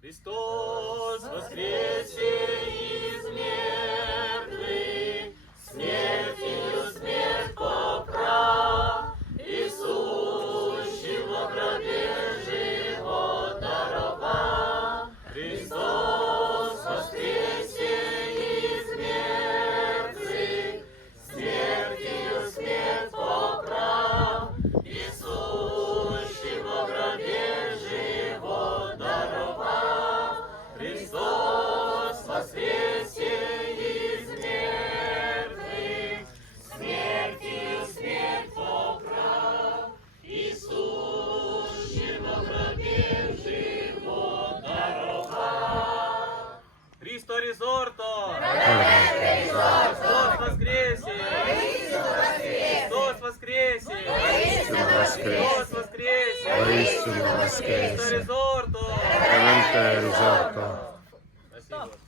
Христос воскресе из мертвых, смертью смерть поправ, Иисущий во гробе живот даровал. Христос воскресе из мертвых, смертью смерть поправ, Иисущий во гробе живот даровал. Христос воскресе из мертвых, смертью смерть поправ, Иисущий во гробе живот даровал. Христо ризорто! Христос воскресе! Христос воскресе! Христос воскресе! Воистину Христо воскресе! ризорто! Evente risorto! Спасибо, Господи.